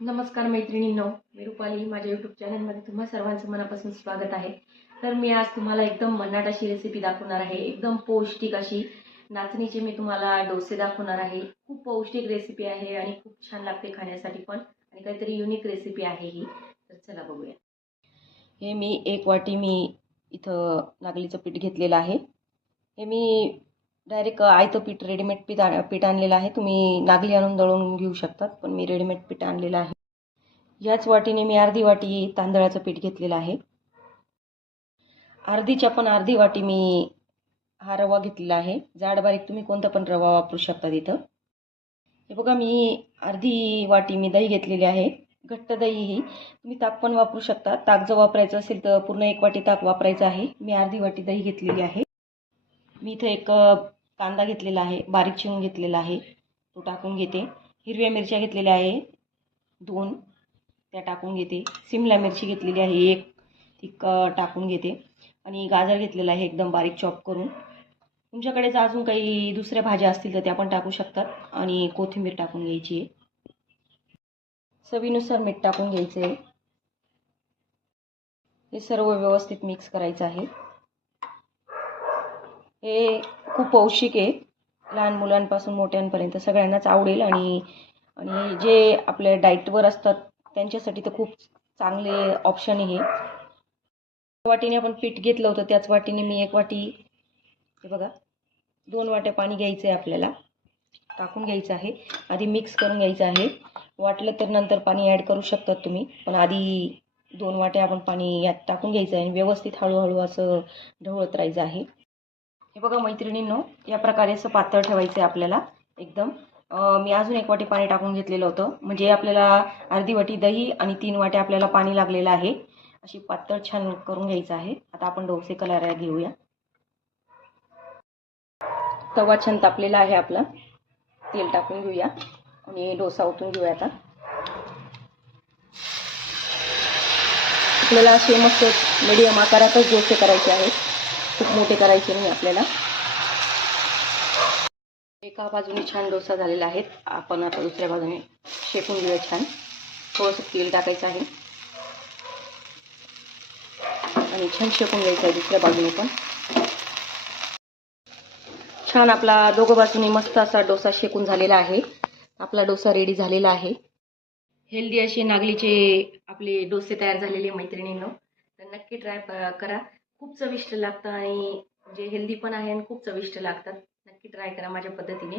नमस्कार मैत्रिणींनो, मी रुपाली. माझ्या यूट्यूब चॅनलमध्ये तुम्हा सर्वांचं मनापासून स्वागत आहे. तर मी आज तुम्हाला एकदम भन्नाट अशी रेसिपी दाखवणार आहे. एकदम पौष्टिक अशी नाचणीचे मी तुम्हाला डोसे दाखवणार आहे. खूप पौष्टिक रेसिपी आहे आणि खूप छान लागते खाण्यासाठी पण, आणि काहीतरी युनिक रेसिपी आहे ही. तर चला बघूया. हे मी 1 वाटी इथं नागलीचं पीठ घेतलेलं आहे. हे मी डायरेक्ट आयतं पीठ, रेडीमेड पीठ आणलेलं आहे. तुम्ही नागली आणून दळून घेऊ शकतात, पण मी रेडीमेड पीठ आणलेलं आहे. याच वाटीने मी अर्धी वाटी तांदळाचं पीठ घेतलेलं आहे. अर्धी वाटी मी हा रवा घेतलेला आहे. जाड बारीक तुम्ही कोणता पण रवा वापरू शकता इथं. हे बघा, मी अर्धी वाटी दही घेतलेली आहे. घट्ट दही ही तुम्ही ताक पण वापरू शकता. ताक जर वापरायचं असेल तर पूर्ण 1 वाटी ताक वापरायचं आहे. मी अर्धी वाटी दही घेतलेली आहे. मी इथं एक कांदा घेतलेला आहे, बारीक चिरून घेतलेला आहे, तो टाकून घेते. हिरव्या मिरच्या घेतलेल्या आहे 2, त्या टाकून घेते. सिमला मिरची घेतलेली आहे 1, ती टाकून घेते. आणि गाजर घेतलेला आहे एकदम बारीक चॉप करून. तुमच्याकडे जर अजून काही दुसऱ्या भाज्या असतील तर त्या पण टाकू शकतात. आणि कोथिंबीर टाकून घ्यायची आहे. चवीनुसार मीठ टाकून घ्यायचं आहे. हे सर्व व्यवस्थित मिक्स करायचं आहे. हे खूप पौष्टिक आहे. लहान मुलांपासून मोठ्यांपर्यंत सगळ्यांनाच आवडेल. आणि आणि जे आपल्या डाएटवर असतात त्यांच्यासाठी तर खूप चांगले ऑप्शन आहे. वाटीने आपण पीठ घेतलं होतं त्याच वाटीने मी 1 वाटी, हे बघा 2 वाट्या पाणी घ्यायचं आहे आपल्याला. टाकून घ्यायचं आहे. आधी मिक्स करून घ्यायचं आहे. वाटलं तर नंतर पाणी ॲड करू शकतात तुम्ही, पण आधी 2 वाट्या आपण पाणी यात टाकून घ्यायचं आहे आणि व्यवस्थित हळूहळू असं ढवळत राहायचं आहे. हे बघा मैत्रिणींनो, या प्रकारे असं पातळ ठेवायचं आहे आपल्याला एकदम. मी अजून 1 वाटी पाणी टाकून घेतलेलं होतं, म्हणजे आपल्याला अर्धी वाटी दही आणि 3 वाट्या आपल्याला पाणी लागलेलं आहे. अशी पातळ छान करून घ्यायचं आहे. आता आपण डोसे करायला घेऊया. तवा छान तापलेला आहे आपला. तेल टाकून घेऊया आणि डोसा ओतून घेऊया. आता आपल्याला असे मस्त मीडियम आकारातच डोसे करायचे आहेत, खूप मोठे करायचे नाही आपल्याला. एका बाजूने छान डोसा झालेला आहे. आपण आता दुसऱ्या बाजूने शेकून घेऊया छान. थोडंसं तेल टाकायचं आहे आणि छान शेकून घ्यायचं आहे दुसऱ्या बाजूने पण. छान आपला दोघं बाजूने मस्त असा डोसा शेकून झालेला आहे. आपला डोसा रेडी झालेला आहे. हेल्दी असे नागलीचे आपले डोसे तयार झालेले मैत्रिणींनो, तर नक्की ट्राय करा. खूप चविष्ट लागतं आणि म्हणजे हेल्दी पण आहे आणि खूप चविष्ट लागतात. नक्की ट्राय करा माझ्या पद्धतीने.